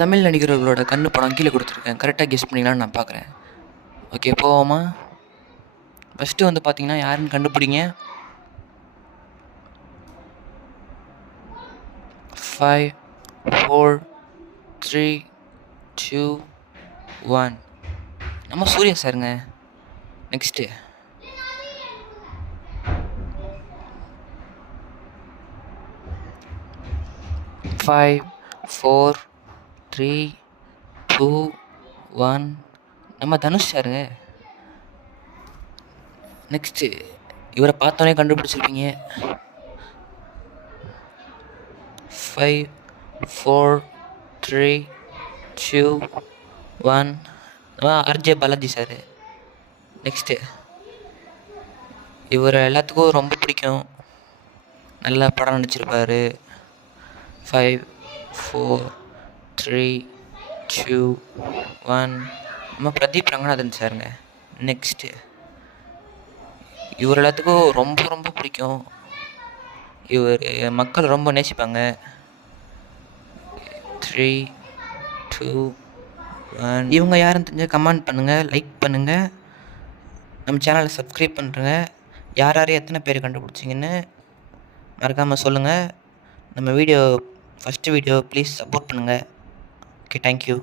தமிழ் நடிகர்களோட கண்ணு படம் கீழே கொடுத்துருக்கேன். கரெக்டாக கெஸ் பண்ணிங்களான்னு நான் பார்க்குறேன். ஓகே, போவோமா? ஃபஸ்ட்டு வந்து பார்த்தீங்கன்னா யாருன்னு கண்டுபிடிங்க. 5 4 3 2 1. நம்ம சூர்யா சாருங்க. நெக்ஸ்ட்டு 5 4 3 2 1. நம்ம தனுஷ் சாருங்க. நெக்ஸ்ட்டு இவரை பார்த்தோன்னே கண்டுபிடிச்சிருப்பீங்க. 5 4 3 2 1. RJ Balaji sir. நெக்ஸ்ட்டு இவர் எல்லாத்துக்கும் ரொம்ப பிடிக்கும், நல்லா படம் நடிச்சிருப்பார். 5 4 3 2 1. நம்ம பிரதீப் ரங்கநாதன் சாருங்க. நெக்ஸ்ட்டு இவர் எல்லாத்துக்கும் ரொம்ப ரொம்ப பிடிக்கும், இவர் மக்கள் ரொம்ப நேசிப்பாங்க. 3 2 1. இவங்க யாருன்னு தெரிஞ்ச கமெண்ட் பண்ணுங்கள், லைக் பண்ணுங்கள், நம்ம சேனலை சப்ஸ்கிரைப் பண்ணுறங்க. யார் யார் எத்தனை பேர் கண்டுபிடிச்சிங்கன்னு மறக்காமல் சொல்லுங்கள். நம்ம video first video please support பண்ணுங்கள். Okay, thank you.